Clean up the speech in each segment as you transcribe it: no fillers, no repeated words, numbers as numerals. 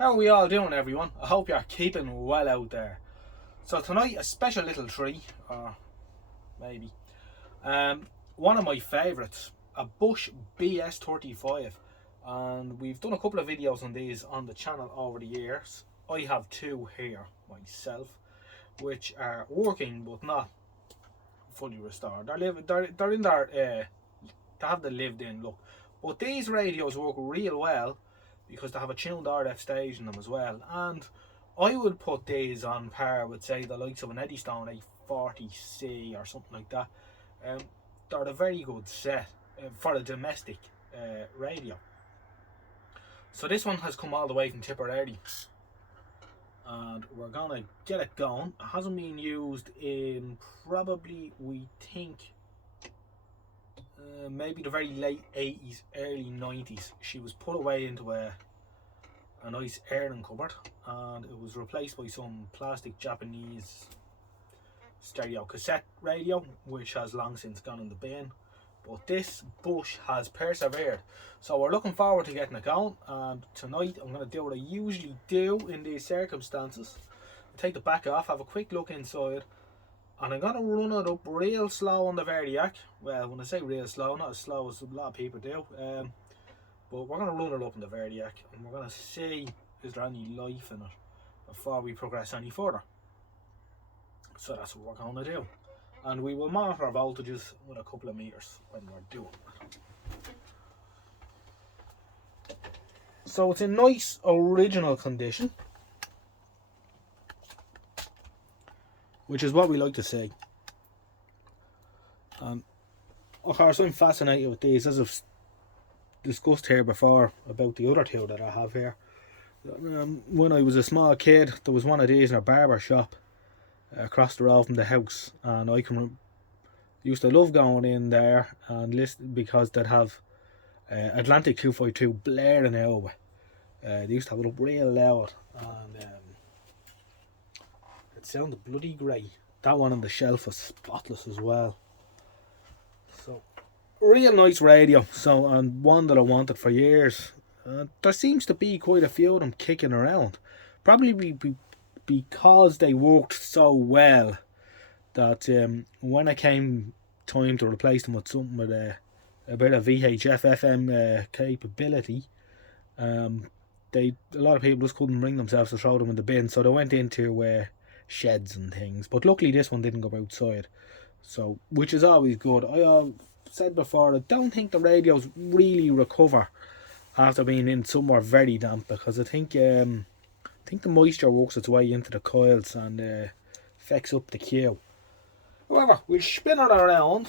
How are we all doing, everyone? I hope you're keeping well out there. So tonight, a special little treat, or maybe one of my favourites, a Bosch BS35, and we've done a couple of videos on these on the channel over the years. I have two here myself, which are working but not fully restored. They're in their they have the lived-in look, but these radios work real well because they have a tuned RF stage in them as well, and I would put these on par with, say, the likes of an Eddystone 840C or something like that. They're a very good set for a domestic radio. So this one has come all the way from Tipperary, and we're gonna get it going. It hasn't been used in probably, we think, maybe the very late 80s, early 90s. She was put away into a nice airing cupboard, and it was replaced by some plastic Japanese stereo cassette radio, which has long since gone in the bin. But this Bosch has persevered, so we're looking forward to getting it going. And tonight I'm going to do what I usually do in these circumstances. Take the back off, have a quick look inside, and I'm going to run it up real slow on the Verdiac. Well, when I say real slow, not as slow as a lot of people do, but we're going to run it up in the Verdiac, and we're going to see is there any life in it before we progress any further. So that's what we're going to do, and we will monitor our voltages with a couple of meters when we're doing it. So it's in nice original condition, which is what we like to see. And of course I'm fascinated with these, as I've discussed here before about the other two that I have here. When I was a small kid, there was one of these in a barber shop across the road from the house, and I used to love going in there and listen, because they'd have Atlantic 252 blaring out. They used to have it up real loud, and it sounded bloody great. That one on the shelf was spotless as well. So real nice radio, so, and one that I wanted for years. There seems to be quite a few of them kicking around, probably because they worked so well that when it came time to replace them with something with a bit of VHF FM capability, a lot of people just couldn't bring themselves to throw them in the bin, so they went into sheds and things. But luckily this one didn't go outside, so, which is always good. I said before, I don't think the radios really recover after being in somewhere very damp, because I think the moisture works its way into the coils and affects up the Q. However, we'll spin it around.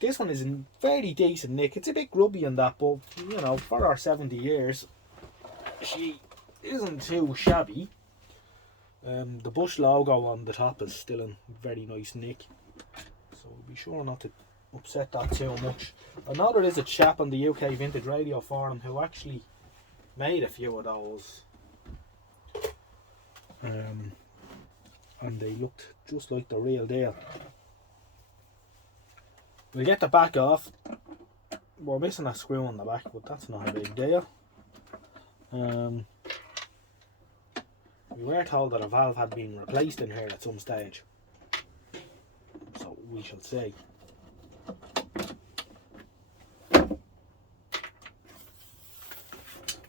This one is in very decent nick. It's a bit grubby in that, but you know, for our 70 years, she isn't too shabby. The Bosch logo on the top is still in very nice nick, so be sure not to upset that too much. I know there is a chap on the UK Vintage Radio Forum who actually made a few of those, and they looked just like the real deal. We'll get the back off. We're missing a screw on the back, but that's not a big deal. We were told that a valve had been replaced in here at some stage, so we shall see.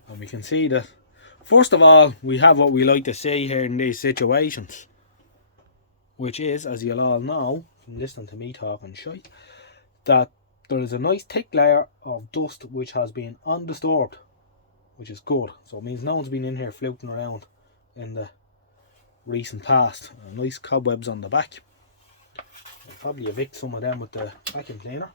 And we can see that, first of all, we have what we like to see here in these situations, which is, as you'll all know from listening to me talking shite, that there is a nice thick layer of dust which has been undisturbed, which is good. So it means no one's been in here floating around in the recent past. Nice cobwebs on the back. I'll probably evict some of them with the vacuum cleaner.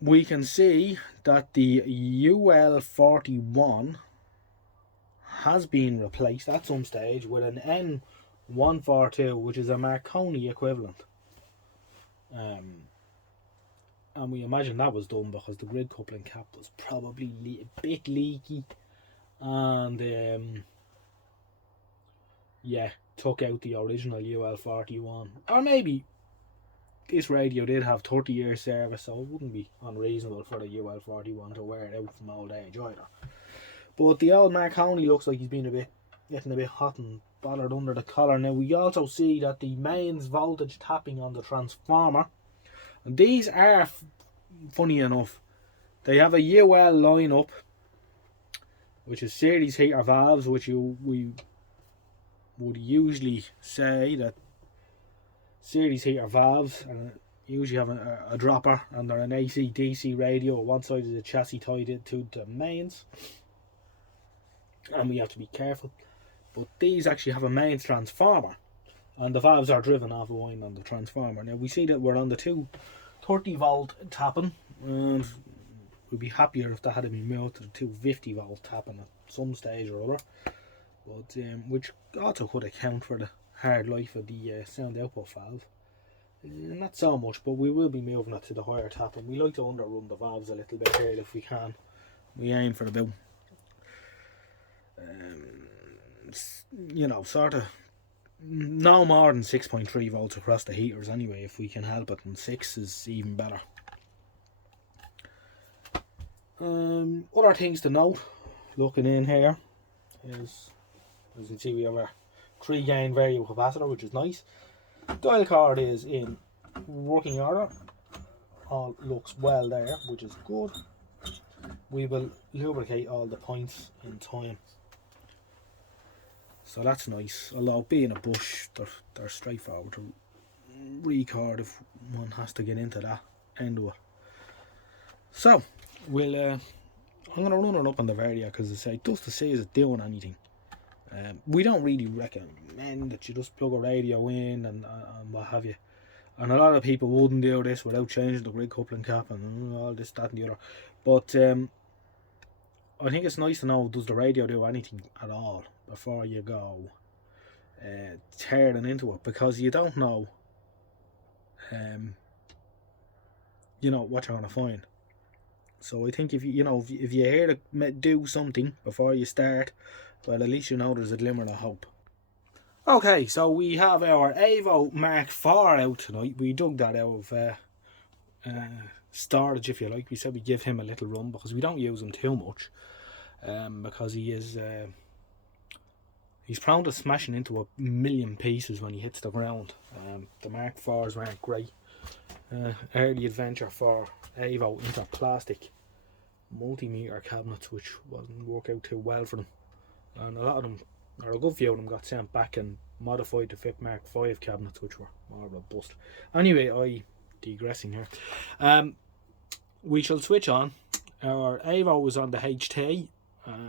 We can see that the UL41 has been replaced at some stage with an N142, which is a Marconi equivalent. And we imagine that was done because the grid coupling cap was probably a bit leaky, and yeah, took out the original UL41, or maybe this radio did have 30-year service, so it wouldn't be unreasonable for the UL41 to wear it out from old age either. But the old Marconi looks like he's been getting a bit hot and bothered under the collar. Now we also see that the mains voltage tapping on the transformer, and these are funny enough, they have a UL line up, which is series heater valves, which we would usually say that series heater valves usually have a dropper, and they're an AC DC radio on one side of the chassis tied into the mains, and we have to be careful. But these actually have a mains transformer, and the valves are driven off a wind on the transformer. Now we see that we're on the 230 volt tapping, and we'd be happier if that had been moved to the 250 volt tapping at some stage or other, but which also could account for the hard life of the sound output valve. Not so much, but we will be moving it to the higher tapping. We like to underrun the valves a little bit here if we can. We aim for about sort of no more than 6.3 volts across the heaters anyway, if we can help it, and 6 is even better. Other things to note looking in here is, as you can see, we have our 3 gain variable capacitor, which is nice. Dial cord is in working order, all looks well there, which is good. We will lubricate all the points in time, so that's nice. Although being a bush, they're straightforward to record if one has to get into that end of it. So we'll I'm going to run it up on the Variac, because I say just to see is it doing anything. We don't really recommend that you just plug a radio in and what have you, and a lot of people wouldn't do this without changing the grid coupling cap and all this, that and the other, but I think it's nice to know, does the radio do anything at all before you go tearing into it, because you don't know what you're going to find. So I think if you hear it do something before you start, well, at least you know there's a glimmer of hope. Okay, so we have our Evo Mark IV out tonight. We dug that out of storage, if you like. We said we'd give him a little run because we don't use him too much, because he is he's prone to smashing into a million pieces when he hits the ground. The Mark IVs weren't great. Early adventure for Evo into plastic multimeter cabinets, which wasn't work out too well for them, and a lot of them, or a good few of them, got sent back and modified to fit Mark V cabinets, which were more of a bust. Anyway, I digressing here. We shall switch on. Our Evo was on the HT.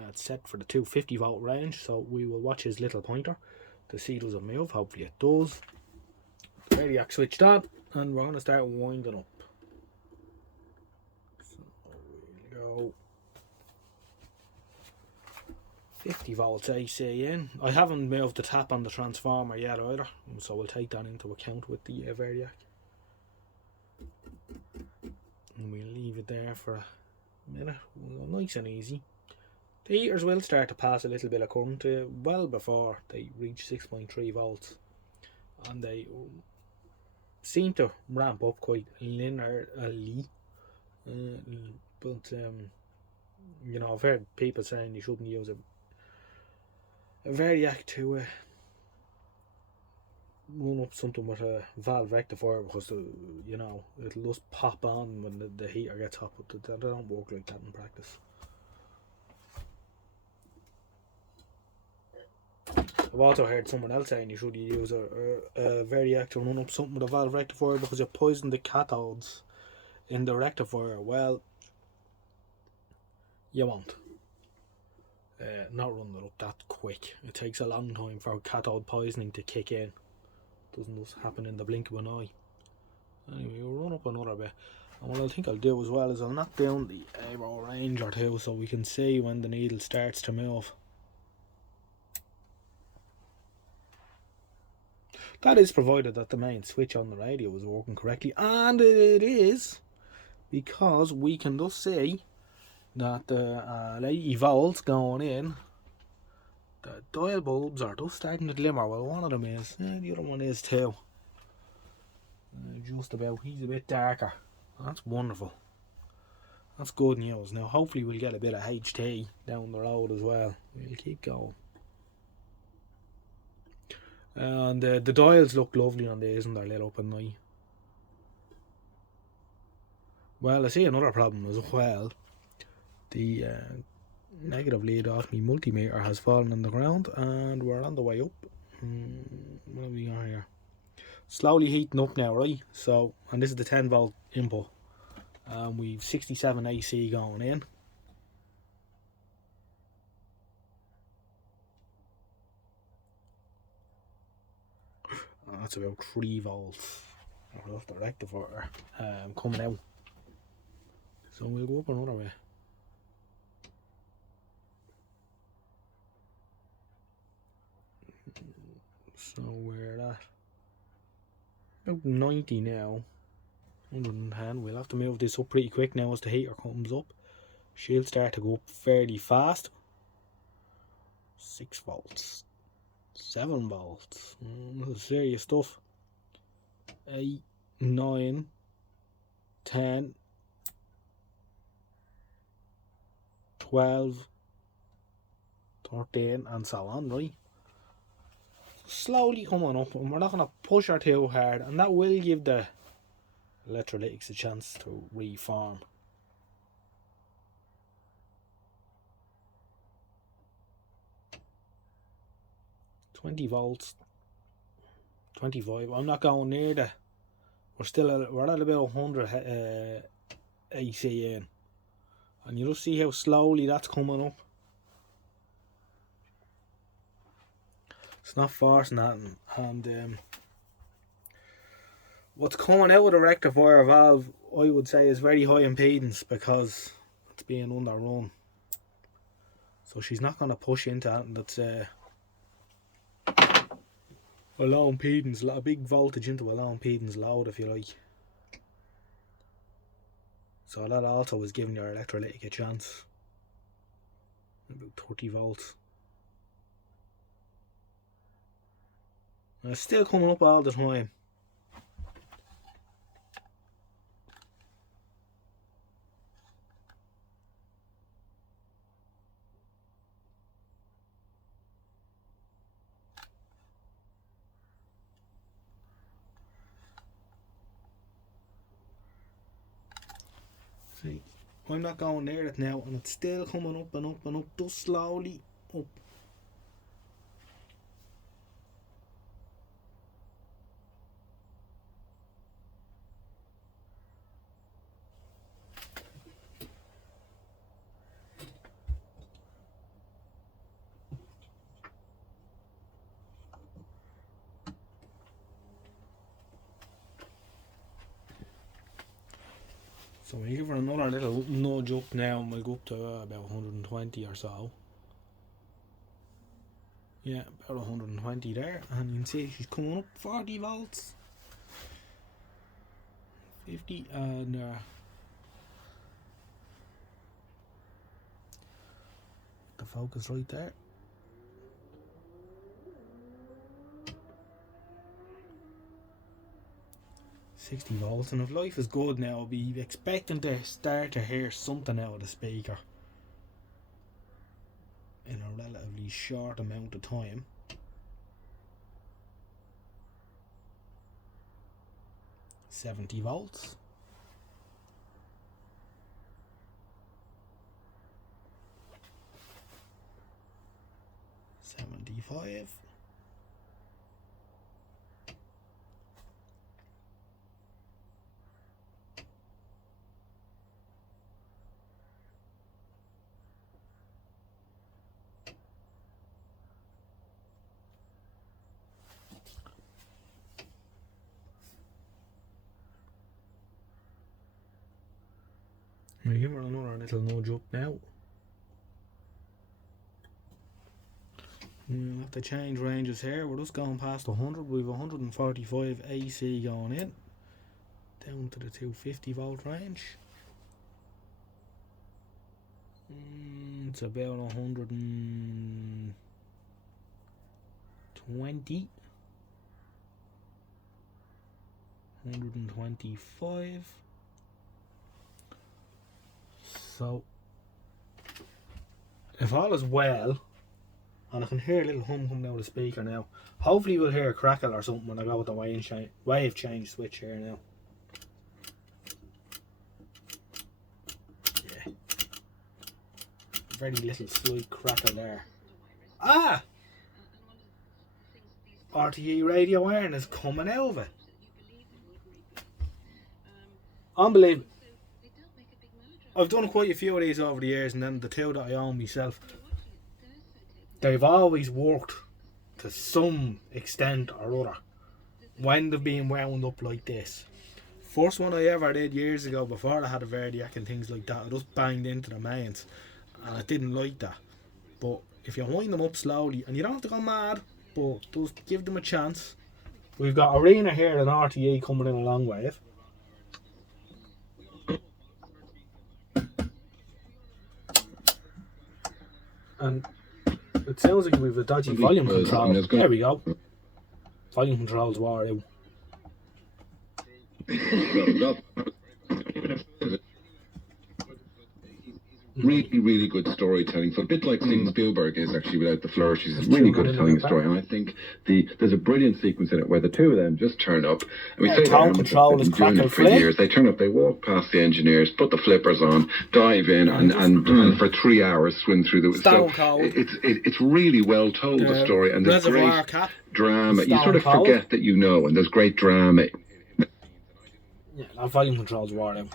It's set for the 250 volt range, so we will watch his little pointer to see does it move. Hopefully it does. The Variac switched on, and we're going to start winding up. So we'll go 50 volts AC in. I haven't moved the tap on the transformer yet either, so we'll take that into account with the Variac. And we'll leave it there for a minute. We'll go nice and easy. The heaters will start to pass a little bit of current well before they reach 6.3 volts, and they seem to ramp up quite linearly, but I've heard people saying you shouldn't use a Variac to run up something with a valve rectifier, because it'll just pop on when the heater gets hot, but they don't work like that in practice. I've also heard someone else saying you should use a Variac to run up something with a valve rectifier because you poison the cathodes in the rectifier. Well, you won't. Not running it up that quick. It takes a long time for cathode poisoning to kick in. Doesn't just happen in the blink of an eye. Anyway, we'll run up another bit. And what I think I'll do as well is I'll knock down the aero range or two so we can see when the needle starts to move. That is provided that the main switch on the radio is working correctly, and it is, because we can just see that the 80 volts going in, the dial bulbs are just starting to glimmer. Well, one of them is, the other one is too. Just about. He's a bit darker. That's wonderful. That's good news. Now hopefully we'll get a bit of HT down the road as well. We'll keep going. And the dials look lovely on these and they're lit up at night. Well, I see another problem as well. The negative lead off my multimeter has fallen on the ground and we're on the way up. What have we got here? Slowly heating up now, right? So, and this is the 10 volt input. We've 67 AC going in. That's about 3 volts. Off the rectifier coming out. So we'll go up another way. So we're at about 90 now. 110. We'll have to move this up pretty quick now as the heater comes up. She'll start to go up fairly fast. 6 volts. 7 volts. This is serious stuff. 8, 9, 10, 12, 13 and so on, right? Slowly coming up, and we're not going to push her too hard, and that will give the electrolytics a chance to reform. $20 volts, 25. I'm not going near the. We're at about 100 AC in, and you just see how slowly that's coming up. It's not forcing that, and what's coming out of the rectifier valve, I would say, is very high impedance because it's being underrun. So she's not going to push into that, and that's a low impedance, a big voltage into a low impedance load, if you like. So that also is giving your electrolytic a chance. About 30 volts. And it's still coming up all the time. See, I'm not going near it now, and it's still coming up and up and up, just slowly up. So we give her another little nudge up now, and we'll go up to about 120 or so. Yeah, about 120 there, and you can see she's coming up 40 volts. 50 and the focus right there. 60 volts, and if life is good now, I'll be expecting to start to hear something out of the speaker in a relatively short amount of time. $70 volts. $75. We give her another little nudge up now. We'll have to change ranges here. We're just going past 100. We've 145 AC going in, down to the 250 volt range. It's about 120. 125. So, if all is well, and I can hear a little hum coming out of the speaker now, hopefully we'll hear a crackle or something when I go with the wave change switch here now. Yeah. Very little slight crackle there. Ah! RTE Radio Iron is coming out of it. Unbelievable. I've done quite a few of these over the years, and then the two that I own myself, they've always worked to some extent or other when they've been wound up like this. First one I ever did years ago, before I had a Verdiac and things like that, I just banged into the mains, and I didn't like that. But if you wind them up slowly, and you don't have to go mad, but just give them a chance. We've got Arena here and RTE coming in a long way. And it sounds like we've a dodgy volume control. There we go. Volume controls wore out. Really good storytelling. So a bit like Steven Spielberg is actually without the flourishes. He's really good at telling a story, and I think there's a brilliant sequence in it where the two of them just turn up. And we say tone control is crackle for years. They turn up, they walk past the engineers, put the flippers on, dive in, and for 3 hours swim through the. Stone Cold. It's really well told, the story, and there's great drama. You sort of forget that you know, and there's great drama. Yeah, that volume controls wore out.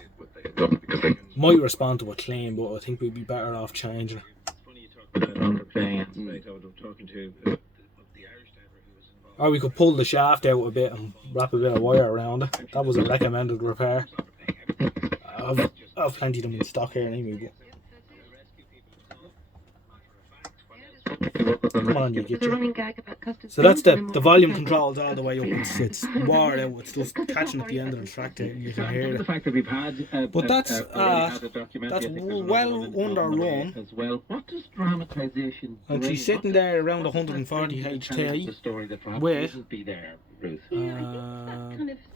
Might respond to a claim, but I think we'd be better off changing it. Or we could pull the shaft out a bit and wrap a bit of wire around it. That was a recommended repair. I've plenty of them in stock here anyway. Come on, you get your... So that's the volume controls all the way up. It's wore out. It's just catching at the end of the track there, and you can hear it. But that's well underrun. As well. What does dramatization? And she's sitting there around 140 HT with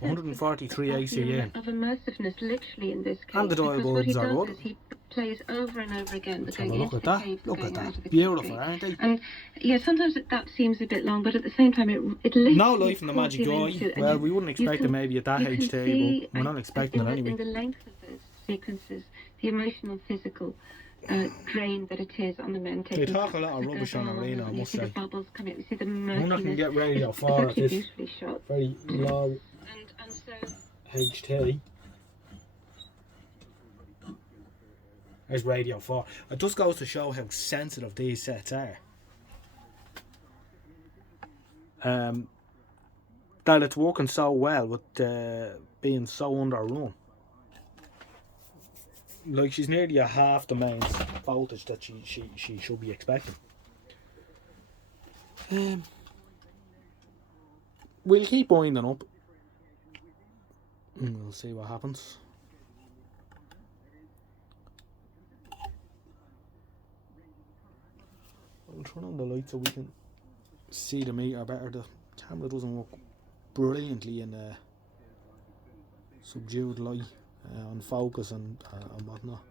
143 ACN. Of immersiveness, literally in this case. And the dial bulbs are good. He plays over and over again. Have a look at that. Look at that. Beautiful, aren't they? And yeah, sometimes that seems a bit long, but at the same time, it lifts. No Life in the Magic Eye. Well, we wouldn't expect it maybe at that HT, but we're not expecting it anyway. In the length of those sequences, the emotional, physical drain that it is on the men. They talk a lot of rubbish on Arena, I must say. The bubbles come out. You see the we're not going to get Radio 4 at this very low and so HT. There's Radio 4. It just goes to show how sensitive these sets are. That it's working so well with being so underrun. Like, she's nearly a half the mains voltage that she should be expecting. We'll keep winding up and we'll see what happens. I'll turn on the light so we can see the meter better. The camera doesn't work brilliantly in subdued light. On focus and whatnot.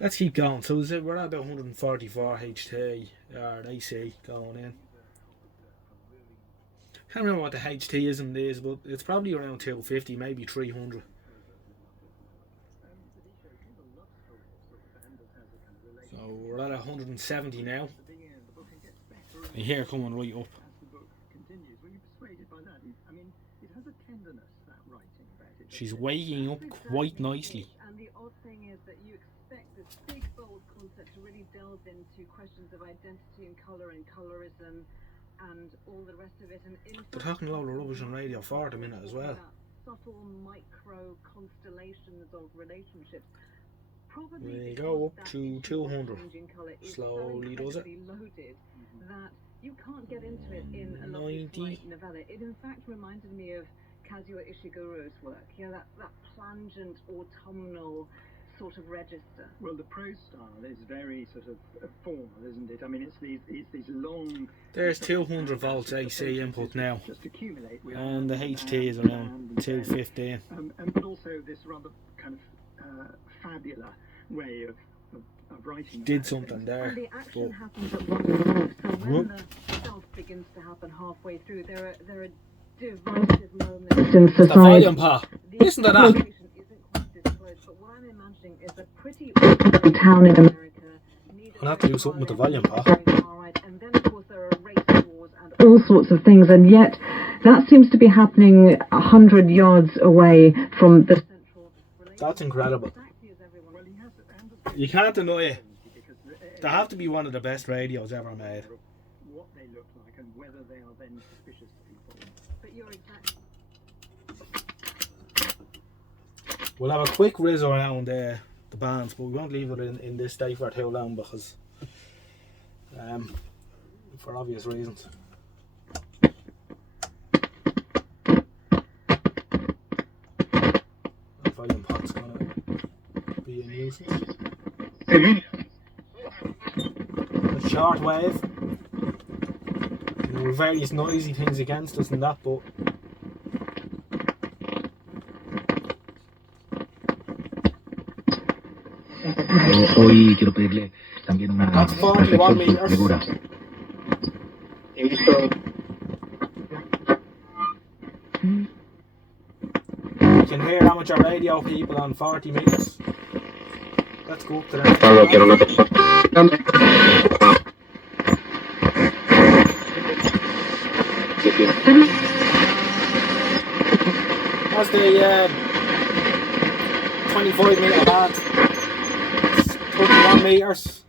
Let's keep going. So we're at about 144 HT or AC going in. Can't remember what the HT is in this, but it's probably around 250, maybe 300. So we're at 170 now. And here coming right up. She's waking up quite nicely. And the odd thing is that you expect this big, bold concept to really delve into questions of identity and colour and colorism and all the rest of it. And they're talking a lot of rubbish on Radio 4 at a minute as well. Subtle micro constellations of relationships. Probably they go up to 200. Slowly does it. Loaded that you can't get into it in a lovely novella. It in fact reminded me of Kazuo Ishiguro's work, that plangent autumnal sort of register? Well, the Pro style is very sort of formal, isn't it? I mean, it's these long. There's 200 volts AC input now, Just accumulate with and the HT is around 215. But also this rather kind of fabular way of writing. Did something And there, the action but happens at one point, so when the stealth begins to happen halfway through, there are divisive moments in the volume part. Listen to that. isn't quite disclosed, but what I'm imagining is a pretty ordinary town in America. I'll have to do something with the volume part. And then, of course, there are race wars and all sorts of things, and yet that seems to be happening 100 yards away from the central. That's incredible. You can't deny it. They have to be one of the best radios ever made. What they look like and whether they are then suspicious to people. But you're exactly. We'll have a quick whiz around the bands, but we won't leave it in this state for too long because, for obvious reasons. The volume pot's gonna be a nuisance. The short wave. There were various noisy things against us and that, but Hoy quiero pedirle también una that's 41 meters. figura. You can hear amateur radio people on 40 meters. Let's go up to the That's the 25 meter band. It's 31 meters.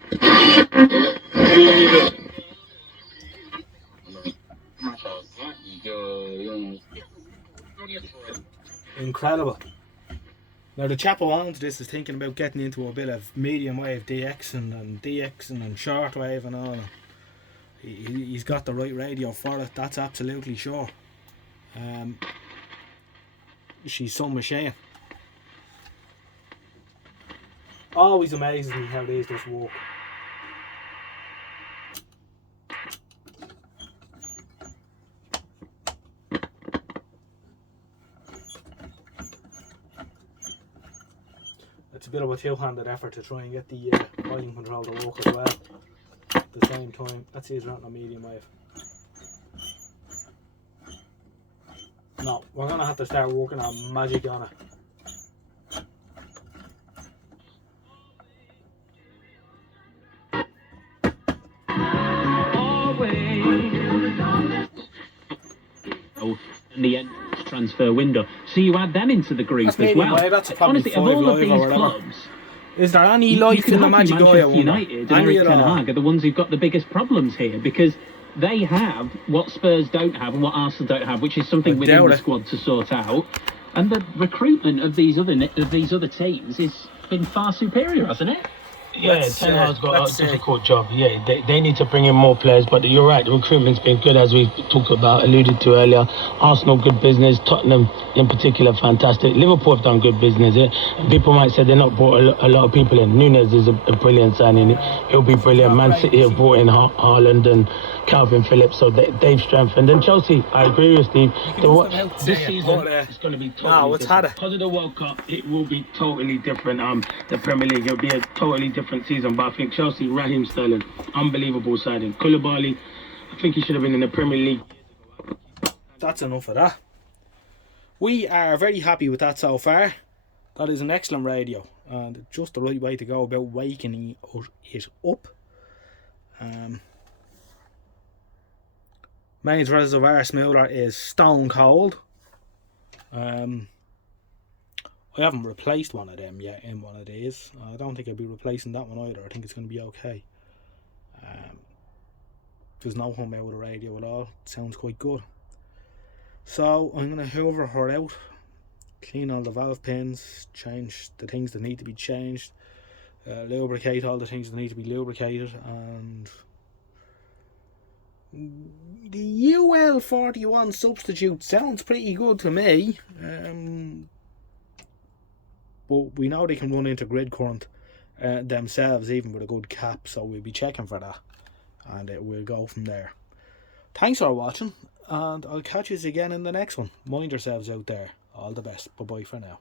Incredible. Now the chap who owns this is thinking about getting into a bit of medium wave DXing and short wave and all. He's got the right radio for it, that's absolutely sure. She's some machine. Always amazes me how these just work. It's a bit of a two-handed effort to try and get the volume control to work as well at the same time. Let's see, it's not on a medium wave. No, we're gonna have to start working on magic on it. And the end transfer window, so you add them into the group as well. That's probably Honestly, of all of these clubs, is there any life in the Magic Manchester Eye? United and Eric Ten Hag are the ones who've got the biggest problems here, because they have what Spurs don't have and what Arsenal don't have, which is something within the squad to sort out. And the recruitment of these other teams has been far superior, hasn't it? Yeah, Ten Hag's got a difficult job. Yeah, they need to bring in more players, but you're right, the recruitment's been good, as we alluded to earlier. Arsenal, good business. Tottenham, in particular, fantastic. Liverpool have done good business. People might say they're not brought a lot of people in. Nunes is a brilliant signing. He'll be brilliant. Man City have brought in Haaland and Calvin Phillips, so they've strengthened. And Chelsea, I agree with Steve. This season is going to be totally different. Because of the World Cup, it will be totally different. The Premier League, it'll be a totally different season, but I think Chelsea, Raheem Sterling, unbelievable signing. Koulibaly, I think he should have been in the Premier League. That's enough of that. We are very happy with that so far. That is an excellent radio and just the right way to go about waking it up. Mains Reservoir Smoother is stone cold. I haven't replaced one of them yet in one of these. I don't think I'll be replacing that one either. I think it's going to be okay. There's no hum out of the radio at all. It sounds quite good. So I'm going to hoover her out, clean all the valve pins, change the things that need to be changed, lubricate all the things that need to be lubricated, and the UL41 substitute sounds pretty good to me. but we know they can run into grid current themselves, even with a good cap, so we'll be checking for that, and we'll go from there. Thanks for watching, and I'll catch you again in the next one. Mind yourselves out there. All the best. Bye bye for now.